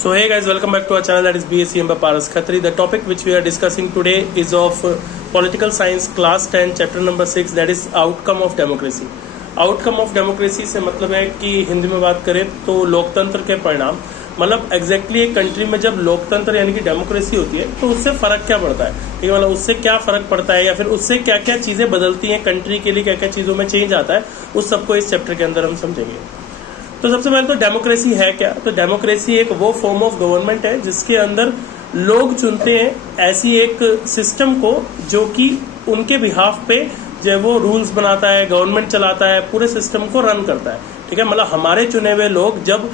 So hey guys, welcome back to our channel, that is BSc by Paras Khatri. The topic which we are discussing today is of political science class 10 chapter number 6, that is outcome of democracy. Outcome of democracy से मतलब है कि हिंदी में बात करें तो लोकतंत्र के परिणाम, मतलब एग्जैक्टली एक कंट्री में जब लोकतंत्र यानी कि डेमोक्रेसी होती है तो उससे फर्क क्या पड़ता है, ठीक है, मतलब उससे क्या फर्क पड़ता है या फिर उससे क्या क्या चीजें बदलती हैं, कंट्री के लिए क्या क्या चीजों में चेंज आता है, उस सबको इस चैप्टर के अंदर हम समझेंगे। तो सबसे पहले तो डेमोक्रेसी है क्या। तो डेमोक्रेसी एक वो फॉर्म ऑफ गवर्नमेंट है जिसके अंदर लोग चुनते हैं ऐसी एक सिस्टम को जो कि उनके बिहाफ पे जो वो रूल्स बनाता है, गवर्नमेंट चलाता है, पूरे सिस्टम को रन करता है, ठीक है। मतलब हमारे चुने हुए लोग जब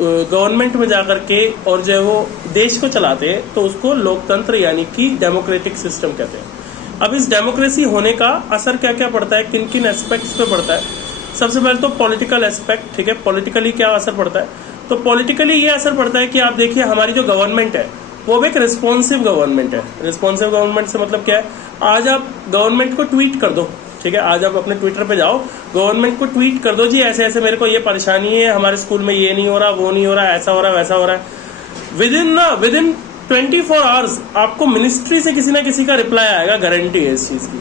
गवर्नमेंट में जाकर के और जो वो देश को चलाते हैं तो उसको लोकतंत्र यानी कि डेमोक्रेटिक सिस्टम कहते हैं। अब इस डेमोक्रेसी होने का असर क्या क्या पड़ता है, किन किन एस्पेक्ट्स पे पड़ता है। सबसे पहले तो पॉलिटिकल एस्पेक्ट, ठीक है, पॉलिटिकली क्या असर पड़ता है। तो पॉलिटिकली ये असर पड़ता है कि आप देखिए हमारी जो गवर्नमेंट है वो भी एक रिस्पॉन्सिव गवर्नमेंट है। रिस्पॉन्सिव गवर्नमेंट से मतलब क्या है, आज आप गवर्नमेंट को ट्वीट कर दो, ठीक है, आज आप अपने ट्विटर पे जाओ, गवर्नमेंट को ट्वीट कर दो, जी ऐसे ऐसे मेरे को ये परेशानी है, हमारे स्कूल में ये नहीं हो रहा, वो नहीं हो रहा, ऐसा हो रहा, वैसा हो रहा है। विद इन 24 आवर्स आपको मिनिस्ट्री से किसी ना किसी का रिप्लाई आएगा, गारंटी है इस चीज की,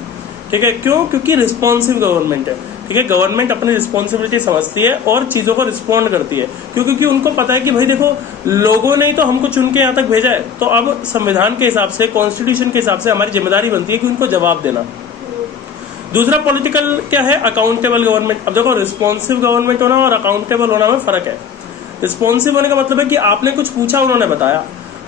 ठीक है। क्यों? क्योंकि रिस्पॉन्सिव गवर्नमेंट है, ठीक है। गवर्नमेंट अपनी रिस्पॉन्सिबिलिटी समझती है और चीजों को रिस्पॉन्ड करती है, क्योंकि उनको पता है कि भाई देखो लोगों ने ही तो हमको चुन के यहाँ तक भेजा है, तो अब संविधान के हिसाब से, कॉन्स्टिट्यूशन के हिसाब से हमारी जिम्मेदारी बनती है कि उनको जवाब देना। दूसरा पॉलिटिकल क्या है, अकाउंटेबल गवर्नमेंट। अब देखो रिस्पॉन्सिव गवर्नमेंट होना और अकाउंटेबल होना में फर्क है। रिस्पॉन्सिव होने का मतलब है कि आपने कुछ पूछा, उन्होंने बताया।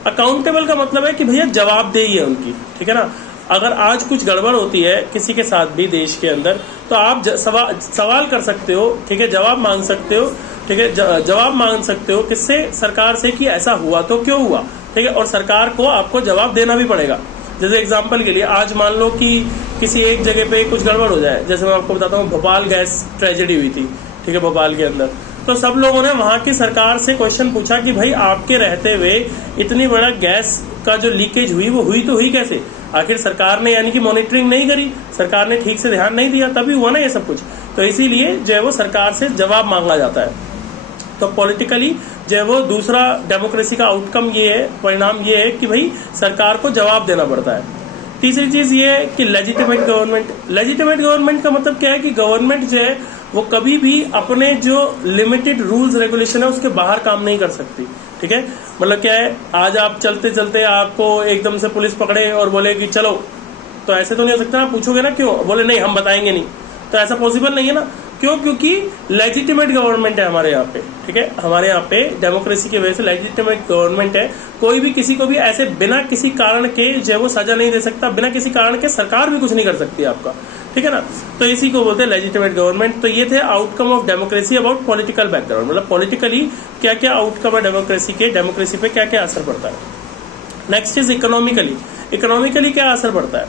अकाउंटेबल का मतलब है कि भैया जवाबदेही है उनकी, ठीक है ना। अगर आज कुछ गड़बड़ होती है किसी के साथ भी देश के अंदर तो आप सवाल कर सकते हो, ठीक है, जवाब मांग सकते हो, ठीक है, जवाब मांग सकते हो किससे, सरकार से, कि ऐसा हुआ तो क्यों हुआ, ठीक है, और सरकार को आपको जवाब देना भी पड़ेगा। जैसे एग्जांपल के लिए आज मान लो कि किसी एक जगह पे कुछ गड़बड़ हो जाए, जैसे मैं आपको बताता हूँ भोपाल गैस ट्रेजेडी हुई थी, ठीक है, भोपाल के अंदर, तो सब लोगों ने वहां की सरकार से क्वेश्चन पूछा कि भाई आपके रहते हुए इतनी बड़ा गैस का जो लीकेज हुई वो हुई तो हुई कैसे। आखिर सरकार ने यानी कि मॉनिटरिंग नहीं करी, सरकार ने ठीक से ध्यान नहीं दिया, तभी हुआ ना ये सब कुछ। तो इसीलिए जो है वो सरकार से जवाब मांगा जाता है। तो पॉलिटिकली जो है वो दूसरा डेमोक्रेसी का आउटकम ये है, परिणाम ये है कि भाई सरकार को जवाब देना पड़ता है। तीसरी चीज ये है कि लेजिटिमेट गवर्नमेंट। लेजिटिमेट गवर्नमेंट का मतलब क्या है कि गवर्नमेंट जो है वो कभी भी अपने जो लिमिटेड रूल्स रेगुलेशन है उसके बाहर काम नहीं कर सकती, ठीक है। मतलब क्या है, आज आप चलते चलते आपको एकदम से पुलिस पकड़े और बोले कि चलो, तो ऐसे तो नहीं हो सकता ना। पूछोगे ना क्यों, बोले नहीं हम बताएंगे नहीं, तो ऐसा पॉसिबल नहीं है ना। क्यों? क्योंकि लेजिटिमेट गवर्नमेंट है हमारे यहाँ पे, ठीक है। हमारे यहाँ पे डेमोक्रेसी की वजह से लेजिटिमेट गवर्नमेंट है। कोई भी किसी को भी ऐसे बिना किसी कारण के जो है वो सजा नहीं दे सकता, बिना किसी कारण के सरकार भी कुछ नहीं कर सकती आपका, ठीक है ना। तो इसी को बोलते हैं लेजिटिमेट गवर्नमेंट। तो ये थे outcome of democracy about political background, मतलब पॉलिटिकली क्या क्या आउटकम है डेमोक्रेसी के, डेमोक्रेसी पे क्या क्या असर पड़ता है। Next is economically. इकोनॉमिकली क्या असर पड़ता है,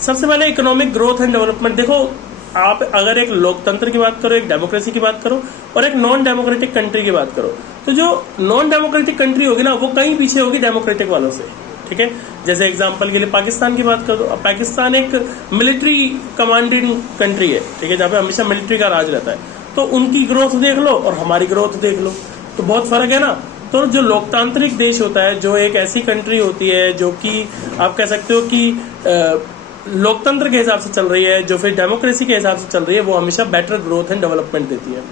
सबसे पहले इकोनॉमिक ग्रोथ एंड डेवलपमेंट। देखो आप अगर एक लोकतंत्र की बात करो, एक डेमोक्रेसी की बात करो और एक नॉन डेमोक्रेटिक कंट्री की बात करो, तो जो नॉन डेमोक्रेटिक कंट्री होगी ना वो कहीं पीछे होगी डेमोक्रेटिक वालों से, ठीक है। जैसे एग्जांपल के लिए पाकिस्तान की बात करो। अब पाकिस्तान एक मिलिट्री कमांडिंग कंट्री है, ठीक है, जहाँ पे हमेशा मिलिट्री का राज रहता है। तो उनकी ग्रोथ देख लो और हमारी ग्रोथ देख लो, तो बहुत फर्क है ना। तो जो लोकतांत्रिक देश होता है, जो एक ऐसी कंट्री होती है जो कि आप कह सकते हो कि लोकतंत्र के हिसाब से चल रही है, जो फिर डेमोक्रेसी के हिसाब से चल रही है, वो हमेशा बेटर ग्रोथ एंड डेवलपमेंट देती है।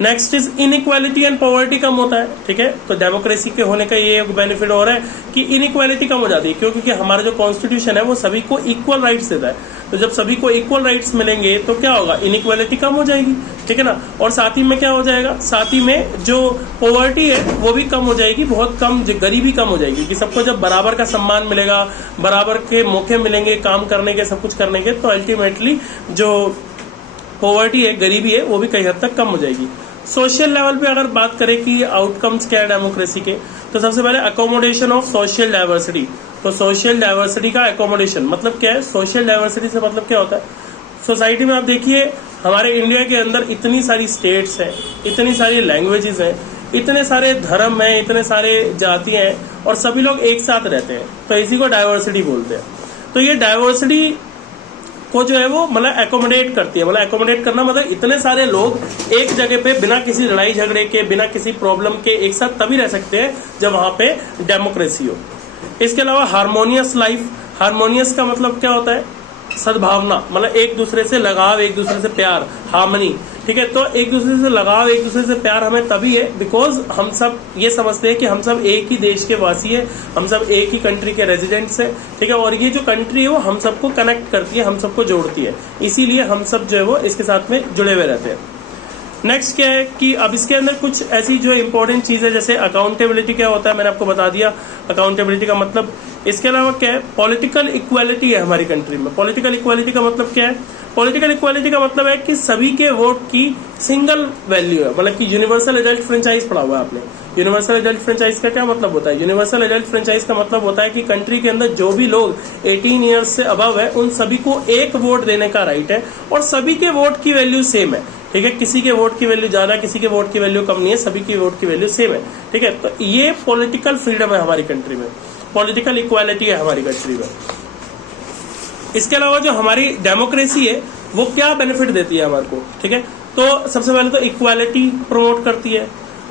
Next is inequality and poverty कम होता है, ठीक है। तो डेमोक्रेसी के होने का ये एक बेनिफिट और है कि इनइक्वालिटी कम हो जाती है। क्यों? क्योंकि हमारा जो कॉन्स्टिट्यूशन है वो सभी को इक्वल राइट्स देता है। तो जब सभी को इक्वल राइट्स मिलेंगे तो क्या होगा, इनइक्वालिटी कम हो जाएगी, ठीक है ना। और साथ ही में क्या हो जाएगा, साथ ही में जो पॉवर्टी है वो भी कम हो जाएगी, बहुत कम, गरीबी कम हो जाएगी, कि सबको जब बराबर का सम्मान मिलेगा, बराबर के मौके मिलेंगे काम करने के, सब कुछ करने के, तो अल्टीमेटली जो पॉवर्टी है, गरीबी है, वो भी कई हद तक कम हो जाएगी। सोशल लेवल पे अगर बात करें कि आउटकम्स क्या है डेमोक्रेसी के, तो सबसे पहले अकोमोडेशन ऑफ सोशल डाइवर्सिटी। तो सोशल डाइवर्सिटी का अकोमोडेशन मतलब क्या है, सोशल डाइवर्सिटी से मतलब क्या होता है, सोसाइटी में आप देखिए हमारे इंडिया के अंदर इतनी सारी स्टेट्स हैं, इतनी सारी लैंग्वेजेस हैं, इतने सारे धर्म हैं, इतने सारे जातियां हैं, और सभी लोग एक साथ रहते हैं, तो इसी को डाइवर्सिटी बोलते हैं। तो ये डाइवर्सिटी को जो है वो मतलब एकोमोडेट करती है। मतलब एकोमोडेट करना मतलब इतने सारे लोग एक जगह पे बिना किसी लड़ाई झगड़े के, बिना किसी प्रॉब्लम के एक साथ तभी रह सकते हैं जब वहां पे डेमोक्रेसी हो। इसके अलावा हार्मोनियस लाइफ, हार्मोनियस का मतलब क्या होता है? सद्भावना, मतलब एक दूसरे से लगाव, एक दूसरे से प्यार, हार्मनी, ठीक है। तो एक दूसरे से लगाव, एक दूसरे से प्यार हमें तभी है बिकॉज हम सब ये समझते हैं कि हम सब एक ही देश के वासी है, हम सब एक ही कंट्री के रेजिडेंट्स है, ठीक है। और ये जो कंट्री है वो हम सबको कनेक्ट करती है, हम सबको जोड़ती है, इसीलिए हम सब जो है वो इसके साथ में जुड़े हुए रहते हैं। नेक्स्ट क्या है कि अब इसके अंदर कुछ ऐसी जो इंपॉर्टेंट चीज है, जैसे अकाउंटेबिलिटी क्या होता है, मैंने आपको बता दिया अकाउंटेबिलिटी का मतलब। इसके अलावा क्या है? पॉलिटिकल इक्वालिटी है हमारी कंट्री में। पॉलिटिकल इक्वालिटी का मतलब क्या है? पॉलिटिकल इक्वालिटी का मतलब है कि सभी के वोट की सिंगल वैल्यू है, मतलब कि यूनिवर्सल एडल्ट फ्रेंचाइज पढ़ा हुआ है आपने। यूनिवर्सल एडल्ट फ्रेंचाइज का क्या मतलब होता है? यूनिवर्सल एडल्ट फ्रेंचाइज का मतलब होता है कि कंट्री के अंदर जो भी लोग 18 ईयर्स से अबव है उन सभी को एक वोट देने का राइट है और सभी के वोट की वैल्यू सेम है, ठीक है। किसी के वोट की वैल्यू ज्यादा, किसी के वोट की वैल्यू कम नहीं है, सभी की वोट की वैल्यू सेम है, ठीक है। तो ये पॉलिटिकल फ्रीडम है हमारी कंट्री में, पॉलिटिकल इक्वालिटी है हमारी कंट्री में। इसके अलावा जो हमारी डेमोक्रेसी है वो क्या बेनिफिट देती है हमारे को, ठीक है। तो सबसे पहले तो इक्वालिटी प्रमोट करती है,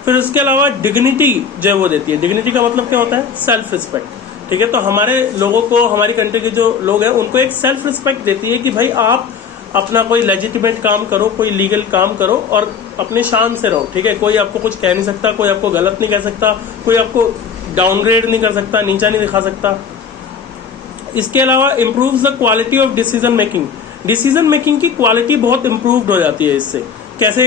फिर उसके अलावा डिग्निटी जो है वो देती है। डिग्निटी का मतलब क्या होता है? सेल्फ रिस्पेक्ट, ठीक है। तो हमारे लोगों को, हमारी कंट्री के जो लोग हैं उनको एक सेल्फ रिस्पेक्ट देती है कि भाई आप अपना कोई लेजिटिमेट काम करो, कोई लीगल काम करो और अपने शान से रहो, ठीक है। कोई आपको कुछ कह नहीं सकता, कोई आपको गलत नहीं कह सकता, कोई आपको डाउनग्रेड नहीं कर सकता, नीचा नहीं दिखा सकता। इसके अलावा improves the quality of decision making. Decision making की क्वालिटी बहुत इम्प्रूव्ड हो जाती है इससे। कैसे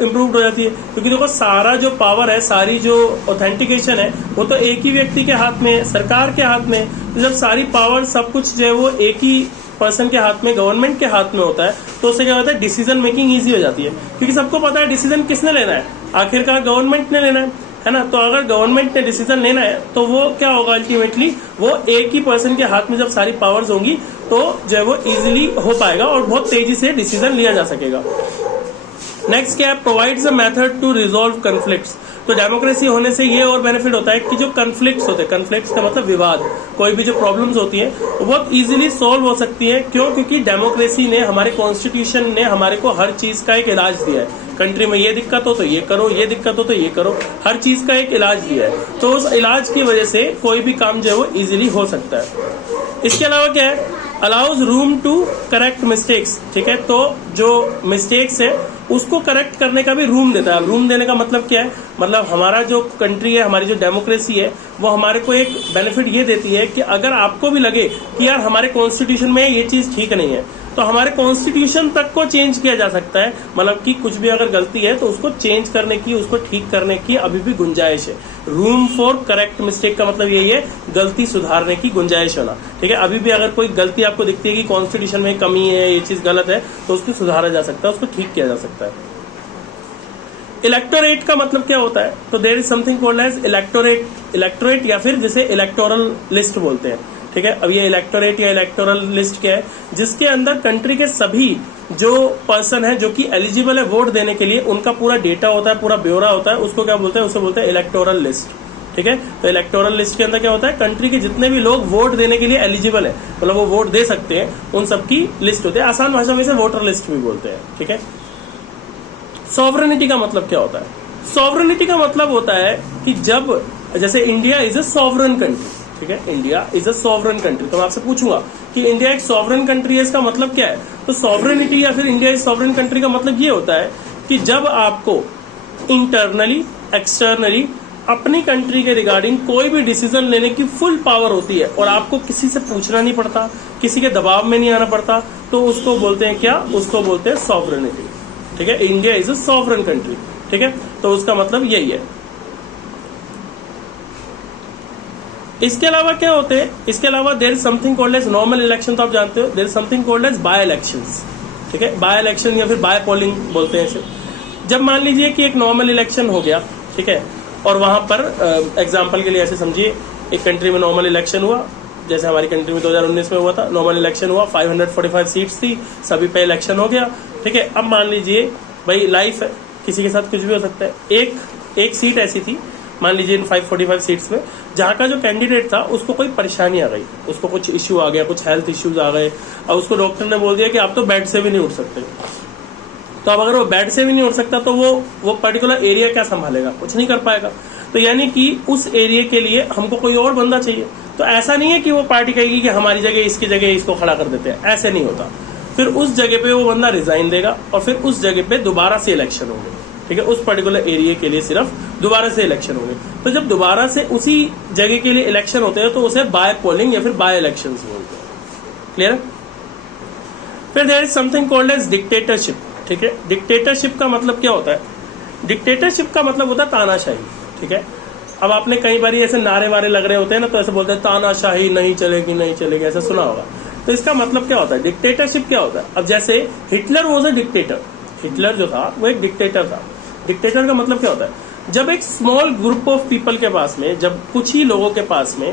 इम्प्रूव्ड हो जाती है? क्योंकि देखो सारा जो पावर है, सारी जो ऑथेंटिकेशन है वो तो एक ही व्यक्ति के हाथ में है, सरकार के हाथ में है। तो जब सारी पावर सब कुछ जो है वो एक ही पर्सन के हाथ में, गवर्नमेंट के हाथ में होता है, तो उससे क्या होता है? डिसीजन मेकिंग ईजी हो जाती है, क्योंकि सबको पता है डिसीजन किसने लेना है, आखिरकार गवर्नमेंट ने लेना है ना। तो अगर गवर्नमेंट ने डिसीजन लेना है तो वो क्या होगा? अल्टीमेटली वो एक ही पर्सन के हाथ में जब सारी पावर्स होंगी तो जो है वो इजीली हो पाएगा और बहुत तेजी से डिसीजन लिया जा सकेगा। नेक्स्ट क्या है? Provides a method to resolve conflicts. तो डेमोक्रेसी होने से ये और बेनिफिट होता है कि जो कन्फ्लिक्ट्स होते हैं, कन्फ्लिक्ट्स का मतलब विवाद, कोई भी जो प्रॉब्लम्स होती है वो बहुत इजीली सॉल्व हो सकती है। क्यों? क्योंकि डेमोक्रेसी ने, हमारे कॉन्स्टिट्यूशन ने हमारे को हर चीज का एक इलाज दिया है। कंट्री में ये दिक्कत हो तो ये करो, ये दिक्कत हो तो ये करो, हर चीज का एक इलाज दिया है। तो उस इलाज की वजह से कोई भी काम जो है वो इजीली हो सकता है। इसके अलावा क्या है? Allows room to correct mistakes, ठीक है। तो जो मिस्टेक्स है उसको करेक्ट करने का भी रूम देता है। रूम देने का मतलब क्या है? मतलब हमारा जो कंट्री है, हमारी जो डेमोक्रेसी है वो हमारे को एक बेनिफिट ये देती है कि अगर आपको भी लगे कि यार हमारे कॉन्स्टिट्यूशन में ये चीज ठीक नहीं है, तो हमारे कॉन्स्टिट्यूशन तक को चेंज किया जा सकता है। मतलब कि कुछ भी अगर गलती है तो उसको चेंज करने की, उसको ठीक करने की अभी भी गुंजाइश है। रूम फॉर करेक्ट मिस्टेक का मतलब यही है, गलती सुधारने की गुंजाइश होना, ठीक है। अभी भी अगर कोई गलती आपको दिखती है कि कॉन्स्टिट्यूशन में कमी है, ये चीज गलत है, तो उसको सुधारा जा सकता है, उसको ठीक किया जा सकता है। इलेक्टोरेट का मतलब क्या होता है? तो there is something called as electorate. Electorate या फिर जिसे इलेक्टोरल लिस्ट बोलते हैं, ठीक है। अब ये इलेक्टोरेट या इलेक्टोरल लिस्ट क्या है? जिसके अंदर कंट्री के सभी जो पर्सन है जो कि एलिजिबल है वोट देने के लिए, उनका पूरा डेटा होता है, पूरा ब्यौरा होता है। उसको क्या बोलते हैं? उसे बोलते हैं इलेक्टोरल लिस्ट, ठीक है। तो इलेक्टोरल लिस्ट के अंदर क्या होता है? कंट्री के जितने भी लोग वोट देने के लिए एलिजिबल है, मतलब वो वोट दे सकते हैं, उन सबकी लिस्ट होती है। आसान भाषा में इसे वोटर लिस्ट भी बोलते हैं, ठीक है। सॉवरेनिटी का मतलब क्या होता है? सॉवरेनिटी का मतलब होता है कि जब, जैसे India is a sovereign country, ठीक है, India is a sovereign country. तो मैं आपसे पूछूंगा कि इंडिया एक सॉवरन कंट्री है, इसका मतलब क्या है? तो सॉवरेनिटी या फिर इंडिया इज सॉवरन कंट्री का मतलब ये होता है कि जब आपको इंटरनली, एक्सटर्नली अपनी कंट्री के रिगार्डिंग कोई भी डिसीजन लेने की फुल पावर होती है और आपको किसी से पूछना नहीं पड़ता, किसी के दबाव में नहीं आना पड़ता, तो उसको बोलते हैं क्या? उसको बोलते हैं सॉवरेनिटी, ठीक है। India is a sovereign country, ठीक है। तो उसका मतलब यही है। इसके अलावा क्या होते हैं? इसके अलावा there is something called as normal election. तो आप जानते हो there is something called as by elections, ठीक है। बाय इलेक्शन या फिर बाय पोलिंग बोलते हैं इसे। जब मान लीजिए कि एक नॉर्मल इलेक्शन हो गया, ठीक है, और वहां पर एग्जांपल के लिए ऐसे समझिए, एक कंट्री में नॉर्मल इलेक्शन हुआ, जैसे हमारी कंट्री में 2019 में हुआ था, नॉर्मल इलेक्शन हुआ, 545 सीट्स थी, सभी पे इलेक्शन हो गया, ठीक है। अब मान लीजिए भाई लाइफ है, किसी के साथ कुछ भी हो सकता है। एक सीट ऐसी थी मान लीजिए इन 545 सीट्स में जहां का जो कैंडिडेट था उसको कोई परेशानी आ गई, उसको कुछ इश्यू आ गया, कुछ हेल्थ इश्यूज आ गए, और उसको डॉक्टर ने बोल दिया कि आप तो बेड से भी नहीं उठ सकते। तो अब अगर वो बेड से भी नहीं उठ सकता तो वो पर्टिकुलर एरिया क्या संभालेगा, कुछ नहीं कर पाएगा। तो यानी कि उस एरिया के लिए हमको कोई और बंदा चाहिए। तो ऐसा नहीं है कि वो पार्टी कहेगी कि हमारी जगह इसकी जगह इसको खड़ा कर देते हैं, ऐसे नहीं होता। फिर उस जगह पे वो बंदा रिजाइन देगा और फिर उस जगह पे दोबारा से इलेक्शन होंगे, ठीक है, उस पर्टिकुलर एरिया के लिए सिर्फ दोबारा से इलेक्शन होंगे। तो जब दोबारा से उसी जगह के लिए इलेक्शन होते हैं तो उसे बाय पोलिंग या फिर बाय इलेक्शन बोलते हैं। क्लियर है? फिर there is something called as dictatorship, ठीक है। डिक्टेटरशिप का मतलब क्या होता है? डिक्टेटरशिप का मतलब होता है तानाशाही, ठीक है। अब आपने कई बार ऐसे नारे वारे लग रहे होते हैं ना, तो ऐसे बोलते हैं तानाशाही नहीं चलेगी नहीं चलेगी, ऐसा सुना होगा। तो इसका मतलब क्या होता है? डिक्टेटरशिप क्या होता है? अब जैसे Hitler was a dictator, Hitler जो था वो एक डिक्टेटर था। डिक्टेटर का मतलब क्या होता है? जब एक स्मॉल ग्रुप ऑफ पीपल के पास में, जब कुछ ही लोगों के पास में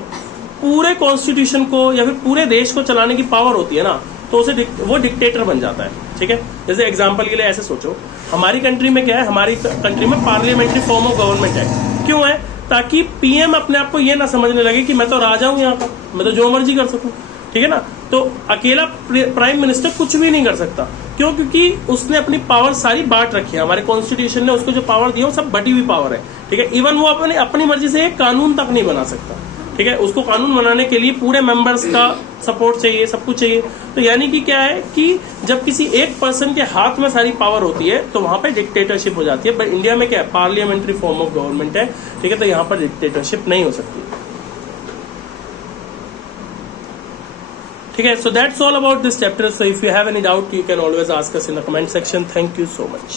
पूरे कॉन्स्टिट्यूशन को या फिर पूरे देश को चलाने की पावर होती है ना, तो उसे वो डिक्टेटर बन जाता है, ठीक है। जैसे एग्जांपल के लिए ऐसे सोचो, हमारी कंट्री में क्या है? हमारी कंट्री में पार्लियामेंट्री फॉर्म ऑफ गवर्नमेंट है। क्यों है? ताकि पीएम अपने आप को ये ना समझने लगे कि मैं तो राजा हूं यहाँ का, मैं तो जो मर्जी कर सकूं, ठीक है ना। तो अकेला प्राइम मिनिस्टर कुछ भी नहीं कर सकता। क्यों? क्योंकि उसने अपनी पावर सारी बांट रखी है। हमारे कॉन्स्टिट्यूशन ने उसको जो पावर दी है वो सब बटी हुई पावर है, ठीक है। इवन वो अपनी मर्जी से एक कानून तक नहीं बना सकता, ठीक है। उसको कानून बनाने के लिए पूरे मेंबर्स का सपोर्ट चाहिए, सब कुछ चाहिए। तो यानी कि क्या है कि जब किसी एक पर्सन के हाथ में सारी पावर होती है तो वहां पे डिक्टेटरशिप हो जाती है। बट इंडिया में क्या है? पार्लियामेंट्री फॉर्म ऑफ गवर्नमेंट है, ठीक है। तो यहाँ पर डिक्टेटरशिप नहीं हो सकती, ठीक है। So that's all about this chapter. So if you have any doubt, you can always ask us in the comment section. Thank you so much.